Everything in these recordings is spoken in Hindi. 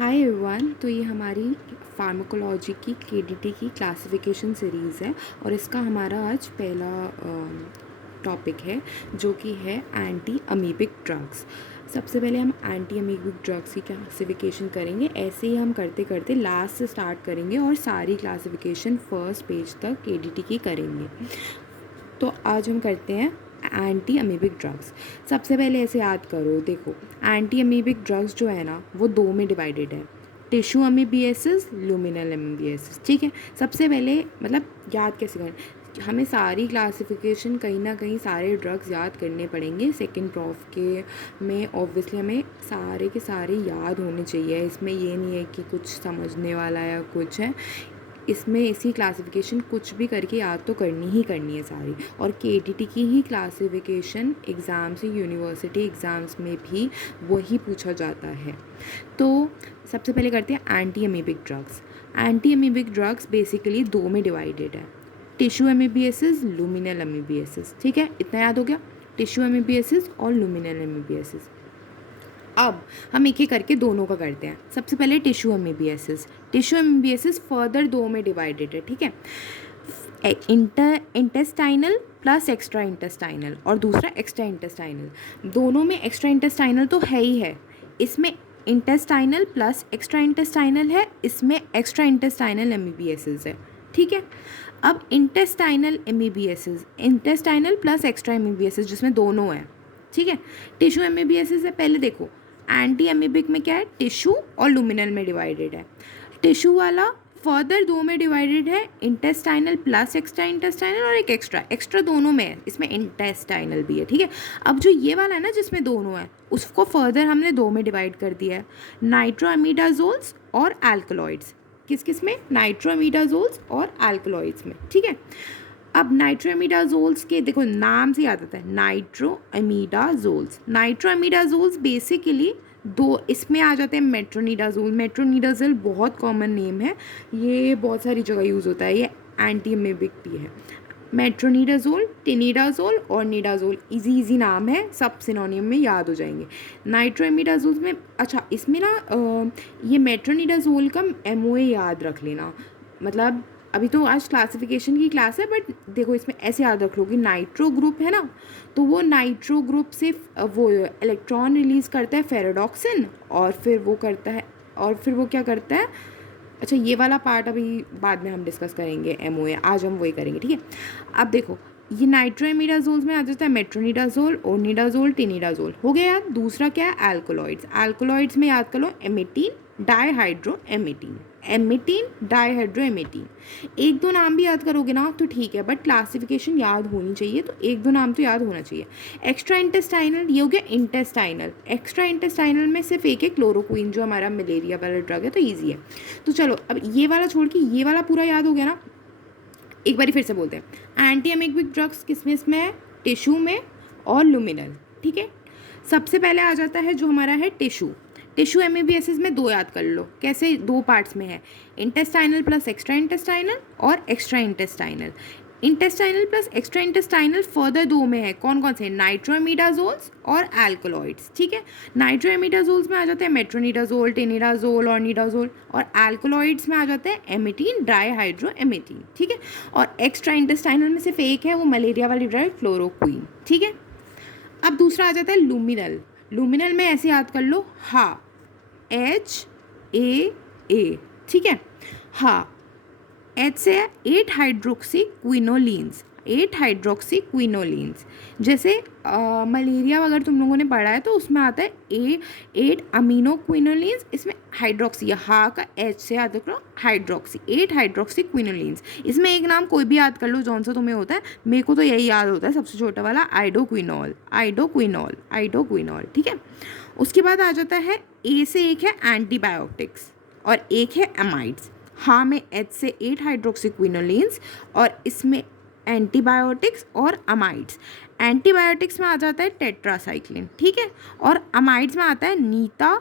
Hi everyone. तो ये हमारी फार्माकोलॉजी की केडीटी की क्लासिफिकेशन सीरीज़ है और इसका हमारा आज पहला टॉपिक है जो कि है एंटी अमीबिक ड्रग्स। सबसे पहले हम एंटी अमीबिक ड्रग्स की क्लासिफिकेशन करेंगे। ऐसे ही हम करते करते लास्ट से स्टार्ट करेंगे और सारी क्लासिफिकेशन फर्स्ट पेज तक केडीटी की करेंगे। तो आज हम करते हैं एंटी अमीबिक ड्रग्स। सबसे पहले ऐसे याद करो, देखो एंटी अमीबिक ड्रग्स जो है ना वो दो में डिवाइडेड है, टिश्यू अमीबियासिस, लुमिनल अमीबियासिस। ठीक है, सबसे पहले मतलब याद कैसे करें, हमें सारी क्लासिफिकेशन कहीं ना कहीं सारे ड्रग्स याद करने पड़ेंगे। सेकंड प्रॉफ के में ऑब्वियसली हमें सारे के सारे याद होने चाहिए। इसमें ये नहीं है कि कुछ समझने वाला या कुछ है, इसमें इसी क्लासिफिकेशन कुछ भी करके याद तो करनी ही करनी है सारी। और केटीटी की ही क्लासिफिकेशन एग्ज़ाम से यूनिवर्सिटी एग्ज़ाम्स में भी वही पूछा जाता है। तो सबसे पहले करते हैं anti amoebic drugs. Anti amoebic drugs basically दो में डिवाइडेड है, टिश्यू अमीबियासिस, लुमिनल अमीबियासिस। ठीक है, इतना याद हो गया, टिश्यू अमीबियासिस और लुमिनल अमीबियासिस। अब हम एक एक करके दोनों का करते हैं। सबसे पहले tissue amoebiasis. Tissue amoebiasis further दो में डिवाइडेड है। ठीक है, इंटेस्टाइनल प्लस एक्स्ट्रा इंटेस्टाइनल और दूसरा एक्स्ट्रा इंटेस्टाइनल। दोनों में एक्स्ट्रा इंटेस्टाइनल तो है ही है, इसमें इंटेस्टाइनल प्लस एक्स्ट्रा इंटेस्टाइनल है, इसमें एक्स्ट्रा इंटेस्टाइनल अमीबियासिस है। ठीक है, अब intestinal amoebiasis, intestinal plus extra amoebiasis जिसमें दोनों है। ठीक है, टिश्यू अमीबियासिस है। पहले देखो एंटी अमीबिक में क्या है, टिश्यू और लुमिनल में डिवाइडेड है। टिश्यू वाला फर्दर दो में डिवाइडेड है, इंटेस्टाइनल प्लस एक्स्ट्रा इंटेस्टाइनल और एक एक्स्ट्रा दोनों में है, इसमें इंटेस्टाइनल भी है। ठीक है, अब जो ये वाला है ना जिसमें दोनों है उसको फर्दर हमने दो में डिवाइड कर दिया है, नाइट्रोअमीडाजोल्स और एल्कलॉइड्स। किस किस में, नाइट्रोअमीडाजोल्स और एल्कलॉइड्स में। ठीक है, अब नाइट्रोअमीडाजोल्स के देखो नाम से याद आता है, नाइट्रोअमीडाजोल्स। नाइट्रोअमीडाजोल्स बेसिकली दो इसमें आ जाते हैं, मेट्रोनिडाजोल। मेट्रोनिडाजोल बहुत कॉमन नेम है, ये बहुत सारी जगह यूज़ होता है, ये एंटी अमीबिक भी है। मेट्रोनिडाजोल, टिनिडाजोल और निडाजोल, इजी नाम है, सब सिनोनिम में याद हो जाएंगे। नाइट्रोअमीडाजोल में अच्छा इसमें ना ये मेट्रोनिडाजोल का एमओए याद रख लेना। मतलब अभी तो आज क्लासिफिकेशन की क्लास है, बट देखो इसमें ऐसे याद रख लो कि नाइट्रो ग्रुप है ना, तो वो नाइट्रो ग्रुप से वो इलेक्ट्रॉन रिलीज़ करता है फेरोडॉक्सिन, और फिर वो करता है, और फिर वो क्या करता है, अच्छा ये वाला पार्ट अभी बाद में हम डिस्कस करेंगे एमओए, आज हम वही करेंगे। ठीक है, अब देखो ये नाइट्रोअमीडाजोल में आ जाता है मेट्रोनिडाजोल, ओनिडाजोल, टिनिडाजोल। हो गया याद। दूसरा क्या है, एल्कोलॉइड्स। एल्कोलॉइड्स में याद कर लो एमिटीन, डाईहाइड्रो एमिटीन, एमिटीन, डाईहाइड्रो एमिटीन। एक दो नाम भी याद करोगे ना तो ठीक है, बट क्लासिफिकेशन याद होनी चाहिए, तो एक दो नाम तो याद होना चाहिए। एक्स्ट्रा इंटेस्टाइनल, ये हो गया इंटेस्टाइनल। एक्स्ट्रा इंटेस्टाइनल में सिर्फ एक है क्लोरोक्वीन जो हमारा मलेरिया वाला ड्रग है, तो ईजी है। तो चलो अब ये वाला छोड़ के ये वाला पूरा याद हो गया ना। एक बार फिर से बोलते हैं, एंटी अमीबिक ड्रग्स किसमें इसमें है, टिश्यू में और लुमिनल। ठीक है, सबसे पहले आ जाता है जो हमारा है टिश्यू। टिश्यू अमीबियासिस में दो याद कर लो, कैसे, दो पार्ट्स में है, इंटेस्टाइनल प्लस एक्स्ट्रा इंटेस्टाइनल और extra intestinal. Intestinal plus extra intestinal further दो में है, कौन कौन से, नाइट्रोअमीडाजोल्स और एल्कलॉइड्स। ठीक है, नाइट्रोअमीडाजोल्स में आ जाते हैं मेट्रोनिडाजोल, टिनिडाजोल और निडाजोल, और एल्कलॉइड्स में आ जाते हैं एमिटीन, डाईहाइड्रो एमिटीन। ठीक है, और एक्स्ट्रा इंटेस्टाइनल में सिर्फ एक है, वो मलेरिया वाली ड्रग क्लोरोक्वीन। ठीक है, अब दूसरा आ जाता है लुमिनल। लुमिनल में ऐसे याद कर लो, हा, HAA। ठीक है, हा, एच से 8 हाइड्रोक्सी क्विनोलिन्स, 8 हाइड्रोक्सी क्विनोलिन्स। जैसे मलेरिया अगर तुम लोगों ने पढ़ा है तो उसमें आता है 8 अमीनो क्विनोलिन्स, इसमें हाइड्रोक्सी, हा का एच से याद रखो हाइड्रोक्सी, 8 हाइड्रोक्सी क्विनोलिन्स। इसमें एक नाम कोई भी याद कर लो जौन सा तुम्हें होता है, मेरे को तो यही याद होता है सबसे छोटा वाला, आइडोक्विनॉल, आइडोक्विनॉल, आइडोक्विनॉल। ठीक है, उसके बाद आ जाता है ए से एक है एंटीबायोटिक्स और एक है एमाइड्स। हाँ में एच से 8 हाइड्रोक्सीक्विनोलिन्स और इसमें एंटीबायोटिक्स और अमाइड्स। एंटीबायोटिक्स में आ जाता है टेट्रासाइक्लिन। ठीक है, और अमाइड्स में आता है नीता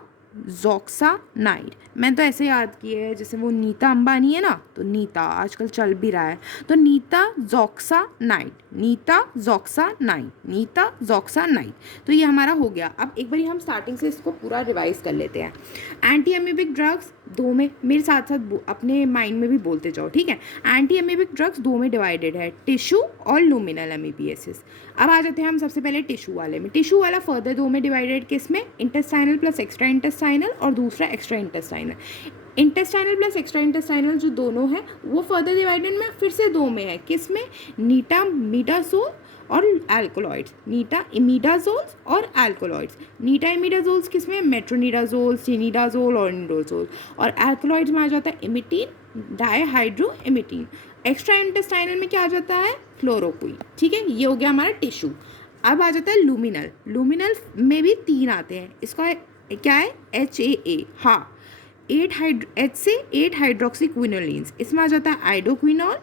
ज़ॉक्सानाइड। मैंने तो ऐसे याद किए है जैसे वो नीता अंबानी है ना, तो नीता आजकल चल भी रहा है, तो नीता ज़ॉक्सानाइड। नीताजॉक्सानाइन। तो ये हमारा हो गया। अब एक बार हम स्टार्टिंग से इसको पूरा रिवाइज कर लेते हैं। एंटी एमीबिक ड्रग्स दो में, मेरे साथ साथ अपने माइंड में भी बोलते जाओ, ठीक है। एंटी एमीबिक ड्रग्स दो में डिवाइडेड है, टिश्यू और लुमिनल एमीबिएसिस। अब आ जाते हैं हम सबसे पहले टिश्यू वाले में। टिश्यू वाला फर्दर दो में डिवाइडेड किस में, इंटेस्टाइनल प्लस एक्स्ट्रा इंटेस्टाइनल और दूसरा extra intestinal. Intestinal plus extra intestinal जो दोनों है वो फर्दर डिवाइडेड में फिर से दो में है, किस में, नीटामिडाजोल और एल्कोलॉइड्स, नीटा इमिडाजोल्स और एल्कोलॉइड्स। नीटा इमिडाजोल्स किस में, मेट्रोनिडाजोल, सिनिडाजोल और निडोजोल। और एल्कोलॉइड्स में आ जाता है इमिटीन, डाईहाइड्रो इमिटीन। एक्स्ट्रा इंटेस्टाइनल में क्या आ जाता है, फ्लोरोक्विन। ठीक है, ये हो गया हमारा टिश्यू। अब आ जाता है लुमिनल। लुमिनल में भी तीन आते हैं, इसका क्या है, HAA, हाँ, 8 से 8 हाइड्रोक्सीक्विनोलिन्स, इसमें आ जाता है आइडोक्विनॉल।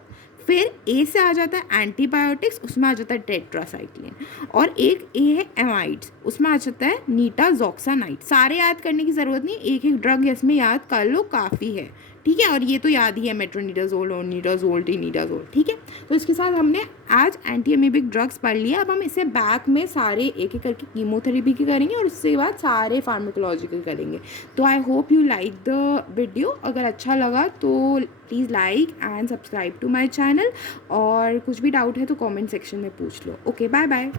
फिर ए से आ जाता है एंटीबायोटिक्स, उसमें आ जाता है टेट्रासाइक्लिन। और एक ए है एमाइड्स, उसमें आ जाता है नीटाजॉक्सानाइड। सारे याद करने की ज़रूरत नहीं, एक एक ड्रग इसमें याद कर लो, काफ़ी है, ठीक है। और ये तो याद ही है, मेट्रोनिडाजोल और निडाजोल, टिनिडाजोल, ठीक है। तो इसके साथ हमने आज एंटी एमीबिक ड्रग्स पढ़ लिया। अब हम इसे बैक में सारे एक एक करके कीमोथेरेपी के करेंगे और उसके बाद सारे फार्माकोलॉजिकल करेंगे। तो I hope you like the video. अगर अच्छा लगा तो please like and subscribe to my channel. और कुछ भी डाउट है तो कमेंट सेक्शन में पूछ लो। Okay, bye bye.